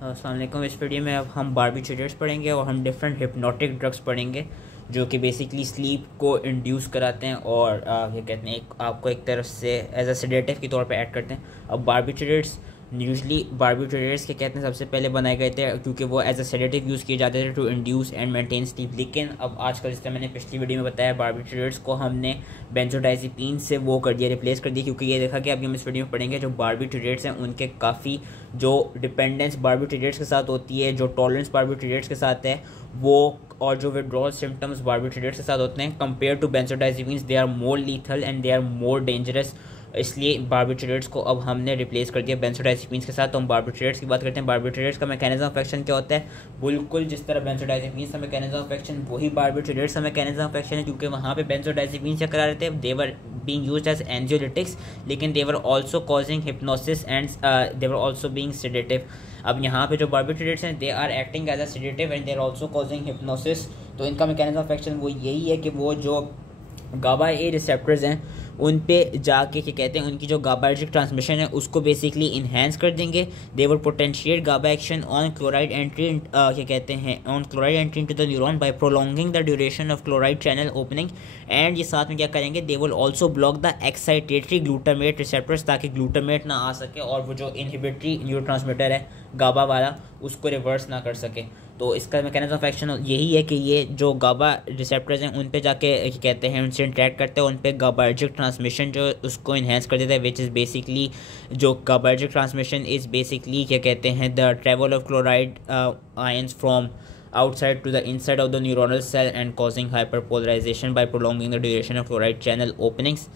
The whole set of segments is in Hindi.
अस्सलाम वालेकुम। इस वीडियो में अब हम बारबिट्यूरेट्स पढ़ेंगे और हम डिफरेंट हिप्नोटिक ड्रग्स पढ़ेंगे जो कि बेसिकली स्लीप को इंड्यूस कराते हैं और ये कहते हैं आपको एक तरफ से एज अ सेडेटिव के तौर पे ऐड करते हैं। अब बारबिट्यूरेट्स यूजली बारबिट्यूरेट्स के कहते हैं सबसे पहले बनाए गए थे क्योंकि वो एज अ सेडेटिव यूज़ किए जाते थे to induce and maintain sleep. लेकिन अब आजकल जिस तरह मैंने पिछली वीडियो में बताया बारबिट्यूरेट्स को हमने बेंजोडाइज़ेपिन से वो कर दिया, रिप्लेस कर दिया, क्योंकि ये देखा कि अभी हम इस वीडियो में पढ़ेंगे जो बारबिट्यूरेट्स हैं उनके काफ़ी जो डिपेंडेंस बारबिट्यूरेट्स के साथ होती है, जो टॉलरेंस बारबिट्यूरेट्स के साथ है वो, और जो विड्रॉल सिम्टम्स बारबिट्यूरेट्स के साथ होते हैं compared to benzodiazepines, they are more lethal and they are more dangerous. इसलिए बारबिट्यूरेट्स को अब हमने रिप्लेस कर दिया बेंजोडाइज़ेपिन्स के साथ। तो हम बारबिट्यूरेट्स की बात करते हैं। बारबिट्यूरेट्स का मैकेनिज्म ऑफ एक्शन क्या होता है? बिल्कुल जिस तरह बेंजोडाइज़ेपिन्स का मैकेनिज्म ऑफ एक्शन, वही बारबिट्यूरेट्स का मैकेनिज्म ऑफ एक्शन है, क्योंकि वहाँ पे बेंजोडाइज़ेपिन्स क्या करा रहे थे, they were being used as anxiolytics, लेकिन they were also causing hypnosis and they were also being sedative. अब यहाँ पे जो बारबिट्यूरेट्स हैं they are acting as a sedative and they are also causing hypnosis. तो इनका मैकेनिज्म ऑफ एक्शन वो यही है कि वो जो गाबा ए रिसेप्टर्स हैं उन पे जाके क्या कहते हैं उनकी जो गाबार्जिक ट्रांसमिशन है उसको बेसिकली इन्हेंस कर देंगे। They will potentiate GABA action on chloride entry, क्या कहते हैं, on chloride entry into the neuron by prolonging the duration of chloride channel opening. And ये साथ में क्या करेंगे, they will also block the excitatory glutamate receptors, ताकि ग्लूटामेट ना आ सके और वो जो इनहिबिटरी न्यूरोट्रांसमीटर है गाबा वाला उसको रिवर्स ना कर सके। तो इसका मैकेनिज्म ऑफ एक्शन यही है कि ये जो गाबा रिसेप्टर्स हैं उन पे जाके कहते हैं उनसे इंटरेक्ट करते हैं, उन पे गाबार्जिक ट्रांसमिशन जो उसको इन्हेंस कर देता है, विच इज़ बेसिकली जो गाबार्जिक ट्रांसमिशन इज़ बेसिकली क्या कहते हैं the travel of chloride ions from outside to the inside of the neuronal cell and causing hyperpolarization by prolonging the duration of chloride channel openings।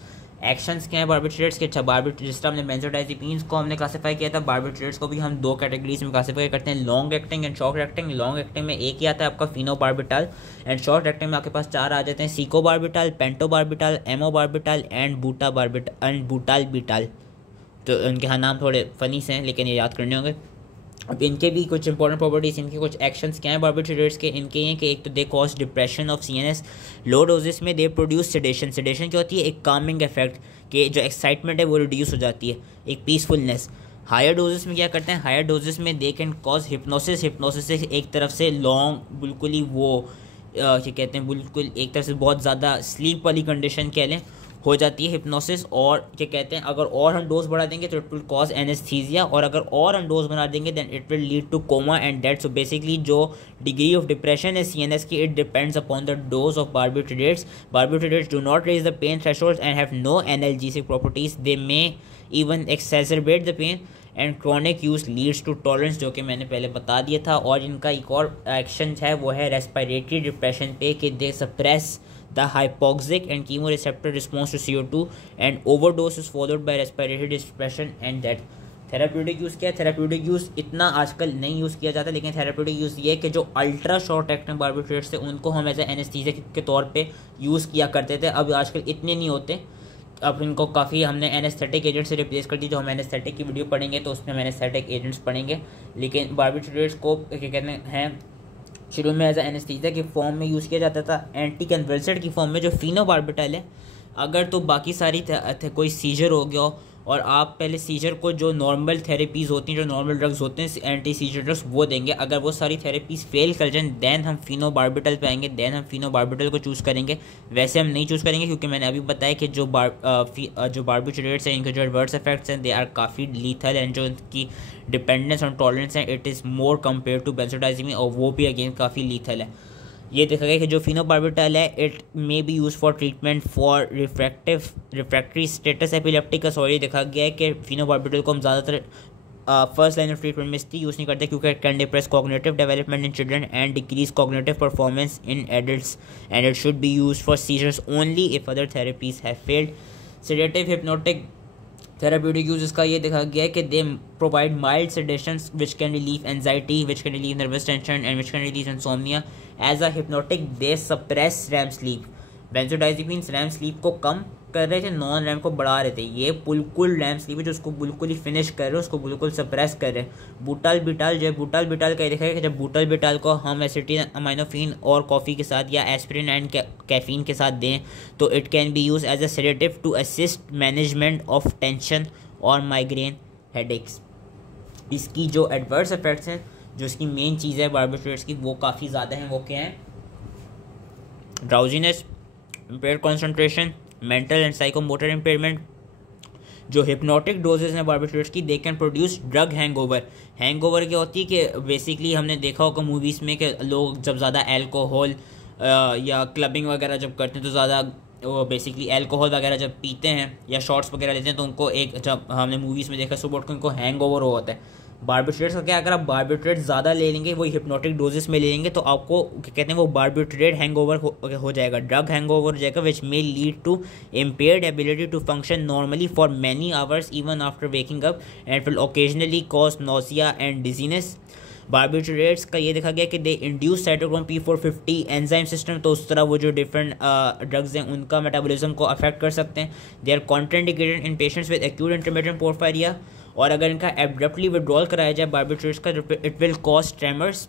Actions क्या है बारबिट्यूरेट्स के? अच्छा, जिस तरह हमने बेंजोडाइज़ेपिन्स को हमने क्लासीफाई किया था, बारबिट्यूरेट्स को भी हम दो कैटेगरीज में क्लासीफाई करते हैं, long acting and short acting. Long acting में एक ही आता है आपका फिनोबार्बिटल, एंड शॉर्ट एक्टिंग में आपके पास चार आ जाते हैं, सिकोबार्बिटल, पेंटोबार्बिटल, एमोबार्बिटल एंड बूटालबिटल। तो इनके हाँ नाम थोड़े फनी से हैं लेकिन ये याद करने होंगे। अब इनके भी कुछ इंपॉर्टेंट प्रॉपर्टीज़, इनके कुछ एक्शंस क्या हैं बारबिट्यूरेट्स के? इनके हैं कि एक तो they cause depression of CNS. Low doses में दे प्रोड्यूस सेडेशन। सेडेशन क्या होती है? एक कामिंग इफेक्ट, कि जो एक्साइटमेंट है वो रिड्यूस हो जाती है, एक पीसफुलनेस। हायर डोजेस में क्या करते हैं? हायर डोजेस में they can cause hypnosis. Hypnosis से एक तरफ से लॉन्ग बिल्कुल ही वो क्या कहते हैं, बिल्कुल एक तरफ से बहुत ज़्यादा स्लीप वाली कंडीशन कह लें हो जाती है हिप्नोसिस। और क्या कहते हैं अगर और हम डोज बढ़ा देंगे तो इट विल कॉज एनेस्थीसिया, और अगर और हम डोज बना देंगे then it will lead to coma and death. So basically जो डिग्री ऑफ डिप्रेशन है सीएनएस की, it depends upon the dose of barbiturates. Barbiturates do not raise the pain thresholds and have no analgesic properties, they may even exacerbate the pain and chronic use leads to tolerance, जो कि मैंने पहले बता दिया था। और इनका एक और एक्शन है वो है रेस्पिरेटरी डिप्रेशन पे, कि दे suppress the hypoxic and chemoreceptor response to CO2 and overdose is followed by respiratory depression and death। Therapeutic use क्या है? थेराप्यूटिक यूज़ इतना आजकल नहीं यूज़ किया जाता, लेकिन थेराप्यूटिक यूज़ ये है कि जो अल्ट्रा शॉर्ट एक्टिंग बारबिट्यूरेट्स थे उनको हम एज एनेस्थीसिया के तौर पे यूज़ किया करते थे। अब आजकल इतने नहीं होते, अब इनको काफ़ी हमने एनेस्थेटिक एजेंट से रिप्लेस कर दी। जो हम एनेस्थेटिक की वीडियो पढ़ेंगे तो उसमें हम एनेस्थेटिक एजेंट्स पढ़ेंगे, लेकिन बारबिट्यूरेट्स को क्या कहते हैं शुरू में एज एनेस्थीसिया की फॉर्म में यूज़ किया जाता था, एंटी कन्वल्सेंट की फॉर्म में। जो फिनोबार्बिटल है, अगर तो बाकी सारी कोई सीजर हो गया और आप पहले सीजर को जो नॉर्मल थेरेपीज़ होती हैं, जो नॉर्मल ड्रग्स होते हैं एंटी सीजर ड्रग्स, वो देंगे। अगर वो सारी थेरेपीज़ फेल कर जाएँ देन हम फिनोबार्बिटल पे आएंगे, देन हम फिनोबार्बिटल को चूज़ करेंगे। वैसे हम नहीं चूज़ करेंगे क्योंकि मैंने अभी बताया कि जो बारबिट्यूरेट्स हैं इनके जो एडवर्स इफेक्ट्स हैं दे आर काफ़ी लीथल, एंड जो इनकी डिपेंडेंस ऑन टॉलरेंस है it is more compare to benzodiazepine, और वो भी अगेन काफ़ी लीथल है। ये देखा गया कि जो फिनोबार्बिटल है it may be use for treatment for refractory status epilepticus. और ये देखा गया है कि फिनोबार्बिटल को हम ज़्यादातर फर्स्ट लाइन ऑफ ट्रीटमेंट में इसलिए यूज़ नहीं करते क्योंकि it can depress cognitive development in children and decrease cognitive performance in adults, and it should be use for seizures only if other therapies have failed. Sedative hypnotic therapeutic use इसका ये देखा गया है कि they provide mild sedations which can relieve anxiety, which can relieve nervous tension and which can relieve insomnia. As a hypnotic they suppress REM sleep. Benzodiazepines REM sleep को कम कर रहे थे, नॉन रैम को बढ़ा रहे थे। ये बिल्कुल रैम स्लीप है जो उसको बिल्कुल ही फिनिश कर रहे हैं, उसको बिल्कुल सप्रेस कर रहे हैं। बूटालबिटल जो है, बूटालबिटल का देखा है कि जब बूटालबिटल को हम एसिटिन अमाइनोफिन और कॉफ़ी के साथ या एस्पिरिन एंड कैफीन के साथ दें तो it can be use as a sedative to assist management of tension और माइग्रेन हेडेक्स। इसकी जो एडवर्स इफेक्ट्स हैं, जो इसकी मेन चीज़ है बारबिट्रेट्स की, वो काफ़ी ज़्यादा हैं। वो क्या हैं? Drowsiness, impaired concentration, mental and psychomotor impairment. जो हिप्नोटिक डोजेज हैं बारबिट्रेट्स की, they can produce drug hangover. Hangover क्या होती है कि बेसिकली हमने देखा होगा मूवीज़ में कि लोग जब ज़्यादा अल्कोहल या क्लबिंग वगैरह जब करते हैं तो ज़्यादा वो बेसिकली अल्कोहल वगैरह जब पीते हैं या शॉट्स वगैरह लेते हैं तो उनको एक, जब हमने मूवीज़ में देखा सुबह उठ के उनको हैंगओवर होता है। बारबिट्रेट्स का क्या, अगर आप बारबिट्रेट ज़्यादा ले लेंगे, वही हिप्नोटिक डोजेस में ले लेंगे, तो आपको क्या कहते हैं वो बारबिट्रेट हैंगओवर हो जाएगा, ड्रग हैंगओवर हो जाएगा, which may lead to impaired ability to function normally for many hours even after waking up and will occasionally cause nausea and dizziness. Barbiturates का ये देखा गया कि they induce cytochrome P450 enzyme system, तो उस तरह वो जो डिफरेंट ड्रग्स हैं उनका मेटाबॉलिज्म को अफेक्ट कर सकते हैं। They are contraindicated in patients with acute intermittent porphyria, और अगर इनका एब्रप्टली विड्रॉल कराया जाए बारबिट्रेट्स का, it will cause tremors,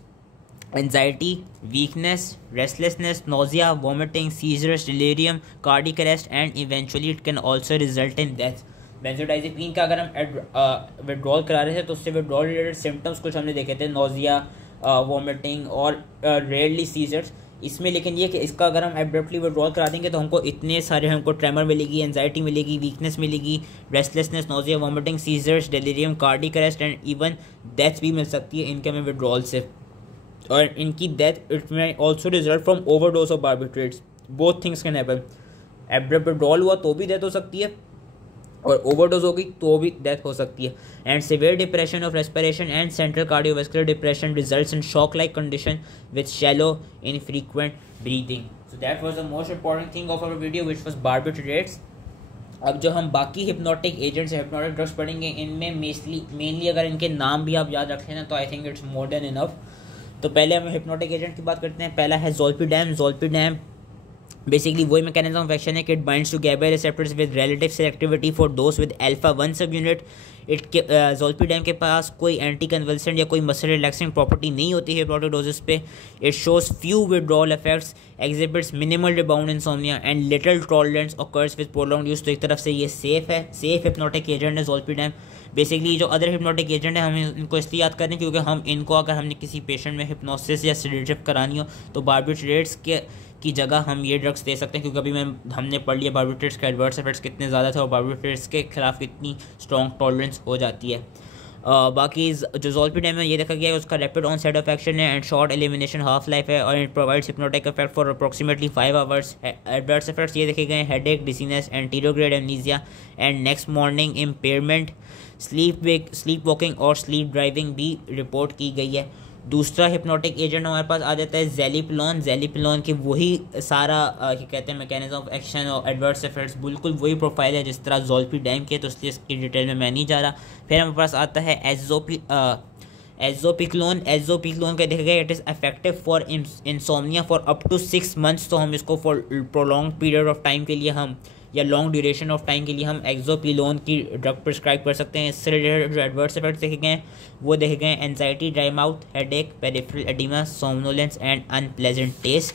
anxiety, weakness, restlessness, nausea, vomiting, seizures, delirium, cardiac arrest and eventually it can also result in death. Benzodiazepine का अगर हम विड्रॉल करा रहे थे तो उससे विड्रॉल रिलेटेड सिम्टम्स कुछ हमने देखे थे, नोजिया, वॉमिटिंग और रेयरली सीजर्स इसमें। लेकिन ये कि इसका अगर हम एब्रप्टली विड्रॉल करा देंगे तो हमको इतने सारे, हमको ट्रेमर मिलेगी, एंजाइटी मिलेगी, वीकनेस मिलेगी, restlessness, nausea, vomiting, seizures, delirium, cardiac arrest and even death भी मिल सकती है इनके में विड्रॉल से। और इनकी death it may also result from overdose of barbiturates. Both things can happen. Abrupt withdrawal हुआ तो भी डेथ हो सकती है, और ओवरडोज होगी तो भी डेथ हो सकती है। And severe depression of respiration and central cardiovascular depression results in shock like condition with shallow infrequent breathing. So that was the most important thing of our video which was barbiturates. अब जो हम बाकी हिप्नोटिक एजेंट्स हैं, हिप्नोटिक ड्रग्स पढ़ेंगे, इनमें मेनली अगर इनके नाम भी आप याद रख लेना तो I think it's more than enough. तो पहले हम हिप्नोटिक एजेंट की बात करते हैं। पहला है ज़ोल्पिडैम। ज़ोल्पिडैम बेसिकली वही मैकेनिज्म ऑफ एक्शन है कि it binds to GABA receptors with relative selectivity for those with alpha 1 सब यूनिट। ज़ोल्पिडैम के पास कोई एंटी कन्वल्सेंट या कोई मसल रिलैक्सिंग प्रॉपर्टी नहीं होती है हिप्नोटिक डोजेस पे। It shows few withdrawal effects, exhibits minimal rebound insomnia and little tolerance occurs with prolonged use. तो एक तरफ से ये सेफ है, सेफ हिप्नोटिक एजेंट है ज़ोल्पिडैम। बेसिकली जो अदर हिप्नोटिक एजेंट है हम इनको इसलिए याद करें क्योंकि हम इनको अगर हमने किसी पेशेंट में हिप्नोसिस या सेडेटिव करानी हो तो बारबिट्रेट्स की जगह हम ये ड्रग्स दे सकते हैं, क्योंकि अभी हमने पढ़ लिया बारबिट्रेट्स के एडवर्स इफेक्ट्स कितने ज़्यादा थे और बारबिट्रेट्स के खिलाफ कितनी स्ट्रॉन्ग टॉलरेंस हो जाती है। बाकी जो ज़ोल्पिडैम है ये देखा गया है उसका rapid onset of action है and short elimination half life है, और it provides hypnotic effect for approximately 5 hours. Adverse effects ये देखे गए हैं headache, dizziness, anterograde amnesia and next morning impairment, sleep walking और स्लीप ड्राइविंग भी रिपोर्ट की गई है। दूसरा हिप्नोटिक एजेंट हमारे पास आ जाता है ज़ेलिपिलोन। ज़ेलिपिलोन की वही सारा क्या कहते हैं मैकेनिज्म ऑफ एक्शन और एडवर्स इफेक्ट्स बिल्कुल वही प्रोफाइल है जिस तरह ज़ोल्पिडैम की है, तो इसलिए इसकी डिटेल में मैं नहीं जा रहा। फिर हमारे पास आता है एज़ोपिक्लोन। एज़ोपिक्लोन का देखा गया it is effective for insomnia for up to 6 months। तो हम इसको for prolong period of time के लिए हम या लॉन्ग ड्यूरेशन ऑफ टाइम के लिए हम एग्जोपिलोन की ड्रग प्रिस्क्राइब कर सकते हैं। इससे रिलेटेड जो एडवर्स इफेक्ट्स देखे गए हैं वो देखे गए हैं anxiety, dry mouth, headache, peripheral oedema, somnolence and unpleasant taste.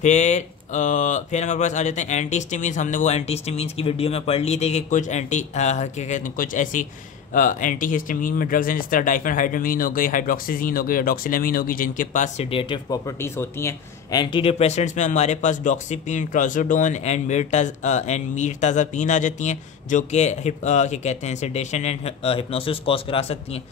फिर हमारे पास आ जाते हैं एंटीहिस्टामिन्स। हमने वो एंटीहिस्टामिन्स की वीडियो में पढ़ ली थी कि कुछ कुछ ऐसी एंटीहिस्टामिन में ड्रग्स हैं जिस तरह डाइफेनहाइड्रामीन हो गई, हाइड्रोक्सीजीन हो गई, डॉक्सिलामीन हो गई, जिनके पास सेडेटिव प्रॉपर्टीज़ होती हैं। एंटी डिप्रेसेंट्स में हमारे पास डॉक्सीपिन, ट्राजोडोन एंड मीरताज़ापिन आ जाती हैं जो कि क्या कहते हैं सेडेशन एंड हिप्नोसिस कॉज करा सकती हैं।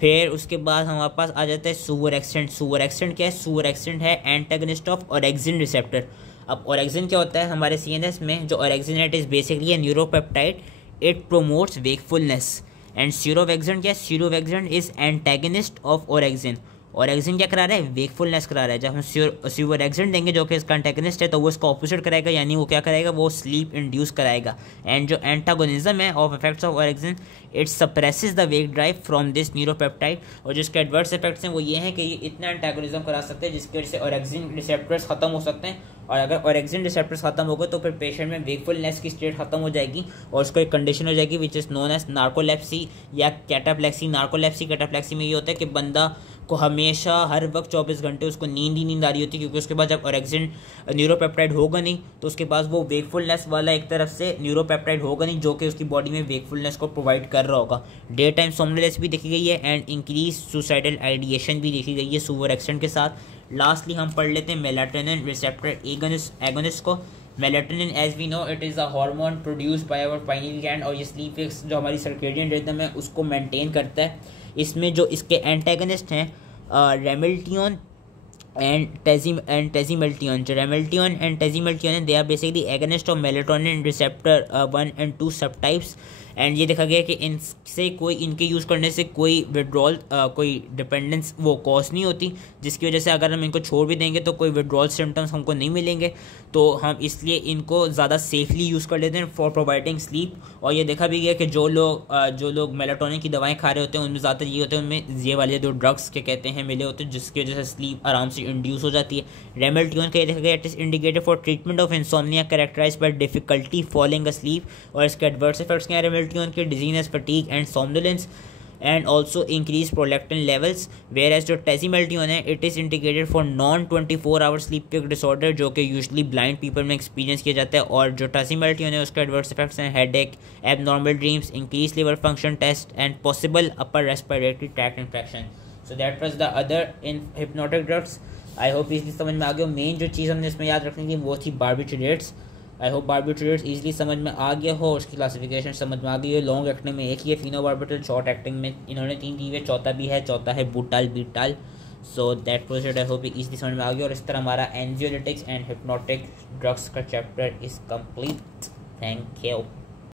फिर उसके बाद हमारे पास आ जाता है सुवरएक्सेंट। सुवरएक्सेंट क्या है? सुवरएक्सेंट है एंटागनिस्ट ऑफ ऑरेक्सिन रिसेप्टर। अब ऑरेक्सिन क्या होता है हमारे सीएनएस में? जो ऑरेक्सिन है it is basically a neuropeptide, it promotes wakefulness. And suvorexant क्या है? Suvorexant is antagonist of orexin. Orexin क्या करा रहा है? वेकफुलनेस करा रहा है। जब हम सीरोवेक्सेंट देंगे जो कि इसका एंटागनिस्ट है तो वो इसका ऑपोजिट कराएगा, यानी वो क्या कराएगा? वो स्लीप इंड्यूस कराएगा। एंड जो एंटागोनिज्म है of effects of orexin it suppresses the wake drive from this neuropeptide. और जिसके एडवर्स इफेक्ट्स हैं वो ये हैं कि ये इतना एंटागोनिज्म करा सकते हैं जिसकी वजह से ऑरेक्सिन रिसेप्टर्स खत्म हो सकते हैं, और अगर ऑरेक्सिन रिसेप्टर्स खत्म हो गए तो फिर पेशेंट में वेकफुलनेस की स्टेट खत्म हो जाएगी और उसको एक कंडीशन हो जाएगी which is known as narcolepsy या कैटाप्लेक्सी। नार्कोलेप्सी कैटाप्लेक्सी में ये होता है कि बंदा को हमेशा हर वक्त 24 घंटे उसको नींद ही नींद आ रही होती है, क्योंकि उसके बाद जब ऑरेक्सिन न्यूरोपेप्टाइड होगा नहीं तो उसके पास वो वेकफुलनेस वाला एक तरफ से न्यूरोपेप्टाइड होगा नहीं जो कि उसकी बॉडी में वेकफुलनेस को प्रोवाइड कर रहा होगा। डे टाइम सोमनोलेंस भी देखी गई है एंड इंक्रीज सुसाइडल आइडिएशन भी देखी गई है सुवरएक्सेंट के साथ। लास्टली हम पढ़ लेते हैं मेलाटोनिन रिसेप्टर एगोनिस्ट को। Melatonin as we know it is a hormone produced by our pineal gland, और ये स्लीप वेक्स जो हमारी सर्केडियन रिदम है उसको मेंटेन करता है। इसमें जो इसके एंटेगनिस्ट हैं रेमिल्टियोन एंड टेजीमेल्टियोन, जो रेमिल्टियोन एंड टेजीमेल्टियोन है they are basically agonist of melatonin receptor 1 and 2 सब टाइप्स। एंड ये देखा गया कि इनसे कोई इनके यूज़ करने से कोई विड्रॉल कोई डिपेंडेंस वो कॉज नहीं होती, जिसकी वजह से अगर हम इनको छोड़ भी देंगे तो कोई विड्रॉल सिम्टम्स हमको नहीं मिलेंगे। तो हम इसलिए इनको ज़्यादा सेफली यूज़ कर लेते हैं फॉर प्रोवाइडिंग स्लीप। और ये देखा भी गया कि जो लोग मेलाटोनिन की दवाएं खा रहे होते हैं उनमें ज़्यादातर ये होते हैं उनमें ये वाले जो ड्रग्स के कहते हैं मिले होते हैं, जिसकी वजह से स्लीप आराम से इंड्यूस हो जाती है। रेमिल्टियोन का ये देखा गया it is indicated for treatment of insomnia characterised by difficulty falling asleep, और इसके एडवर्स इफेक्ट्स क्या है रेमिल्टियोन के dizziness fatigue and somnolence and also increase prolactin levels, whereas जो टेजीमेल्टियोन है it is indicated for non 24 hour sleep wake disorder जो कि usually blind people में एक्सपीरियंस किया जाता है। और जो टेजीमेल्टियोन है उसके एडवर्स इफेक्ट्स हैं headache, abnormal dreams, increased liver function test and possible upper respiratory tract infection। so that was the other in hypnotic drugs। I hope इसलिए समझ में आ गया। मेन जो चीज़ हमने इसमें याद रखनी थी वो थी barbiturates. I hope barbiturates easily समझ में आ गया हो, उसकी क्लासिफिकेशन समझ में आ गई है। लॉन्ग एक्टिंग में एक ही है फिनोबार्बिटल, शॉर्ट एक्टिंग में इन्होंने 3 दी हुए, चौथा भी है, चौथा है बुटाल बीटाल। So that proceed I hope easily समझ में आ गया। और इस तरह हमारा एंजियोलिटिक्स एंड हिप्नोटिक ड्रग्स का chapter is complete. Thank you.